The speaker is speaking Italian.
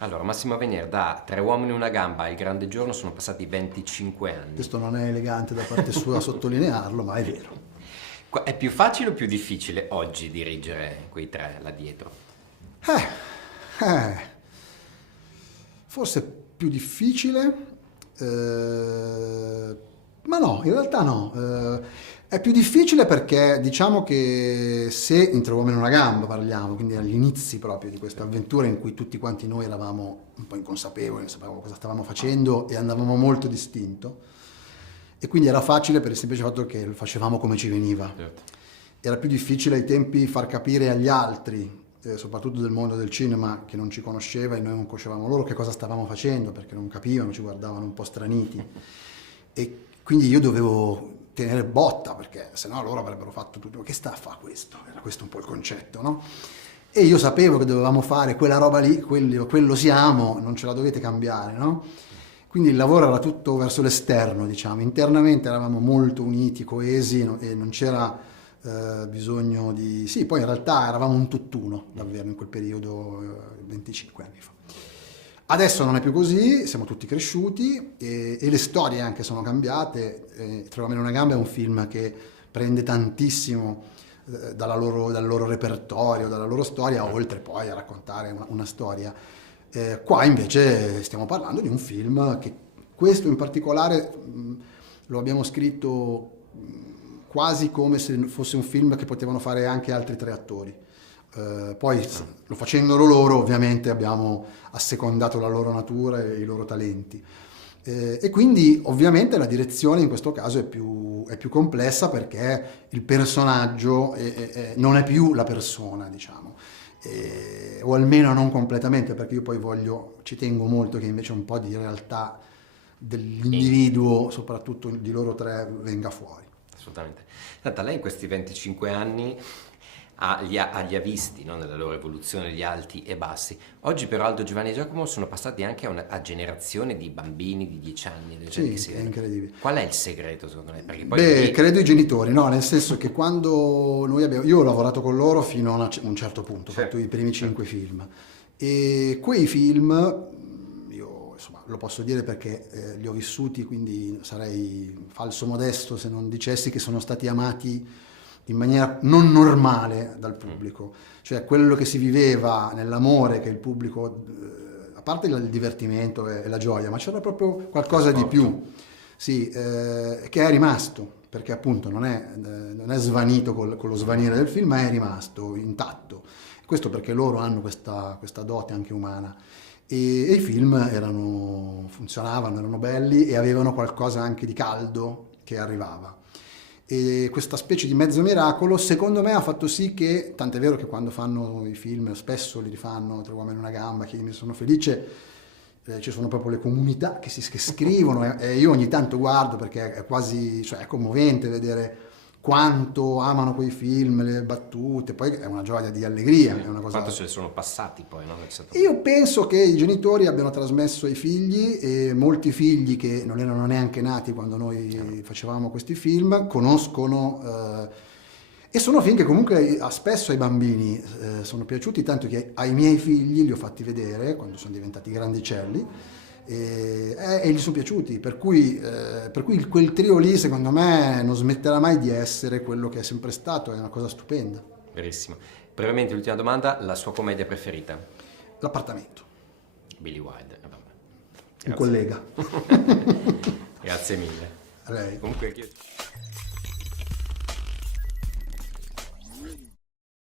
Allora, Massimo Venier, da Tre uomini e una gamba a Il grande giorno sono passati 25 anni. Questo non è elegante da parte sua sottolinearlo, ma è vero. È più facile o più difficile oggi dirigere quei tre là dietro? Eh, forse più difficile, ma no, in realtà no. È più difficile perché diciamo che se in Tre uomini e una gamba parliamo, quindi agli inizi proprio di questa avventura in cui tutti quanti noi eravamo un po' inconsapevoli, non sapevamo cosa stavamo facendo e andavamo molto distinto, e quindi era facile per il semplice fatto che lo facevamo come ci veniva. Certo. Era più difficile ai tempi far capire agli altri, soprattutto del mondo del cinema, che non ci conosceva e noi non conoscevamo loro, che cosa stavamo facendo, perché non capivano, ci guardavano un po' straniti. E quindi io dovevo tenere botta, perché sennò loro avrebbero fatto tutto. Che sta a fare questo? Era questo un po' il concetto, no? E io sapevo che dovevamo fare quella roba lì, quello siamo, non ce la dovete cambiare, no? Quindi il lavoro era tutto verso l'esterno, diciamo. Internamente eravamo molto uniti, coesi, e non c'era bisogno di... Sì, poi in realtà eravamo un tutt'uno, davvero, in quel periodo, 25 anni fa. Adesso non è più così, siamo tutti cresciuti e le storie anche sono cambiate. Tre uomini e una gamba è un film che prende tantissimo dal loro repertorio, dalla loro storia, oltre poi a raccontare una storia. Qua invece stiamo parlando di un film che, questo in particolare, lo abbiamo scritto quasi come se fosse un film che potevano fare anche altri tre attori. Poi lo facendolo loro ovviamente abbiamo assecondato la loro natura e i loro talenti. E quindi ovviamente la direzione in questo caso è più complessa, perché il personaggio non è più la persona, diciamo. O almeno non completamente, perché io poi ci tengo molto che invece un po' di realtà dell'individuo, soprattutto di loro tre, venga fuori. Assolutamente. Senta, lei in questi 25 anni li ha visti, no, nella loro evoluzione, gli alti e bassi. Oggi però Aldo, Giovanni e Giacomo sono passati anche a generazione di bambini di 10 anni. Sì, è incredibile. Qual è il segreto secondo lei? Perché poi credo i genitori, no? Nel senso che quando io ho lavorato con loro fino a un certo punto, ho fatto i primi 5 film, e quei film, io insomma lo posso dire perché li ho vissuti, quindi sarei falso modesto se non dicessi che sono stati amati in maniera non normale dal pubblico. Cioè quello che si viveva nell'amore che il pubblico, a parte il divertimento e la gioia, ma c'era proprio qualcosa di più, sì, che è rimasto, perché appunto non è svanito con lo svanire del film, ma è rimasto intatto. Questo perché loro hanno questa dote anche umana, e i film funzionavano, erano belli e avevano qualcosa anche di caldo che arrivava. E questa specie di mezzo miracolo secondo me ha fatto sì che, tant'è vero che quando fanno i film spesso li rifanno Tre uomini e una gamba, che ne sono felice, ci sono proprio le comunità che scrivono, e io ogni tanto guardo perché è quasi, cioè è commovente vedere quanto amano quei film, le battute, poi è una gioia di allegria. sì, è una cosa... Quanto se ne sono passati poi, no? Io penso che i genitori abbiano trasmesso ai figli, e molti figli che non erano neanche nati quando noi facevamo questi film conoscono, e sono film che comunque spesso ai bambini sono piaciuti, tanto che ai miei figli li ho fatti vedere quando sono diventati grandicelli, e gli sono piaciuti, per cui quel trio lì secondo me non smetterà mai di essere quello che è sempre stato, è una cosa stupenda. Verissimo. Brevemente, l'ultima domanda, la sua commedia preferita? L'appartamento. Billy Wilder. Un collega. Grazie mille. A lei. Comunque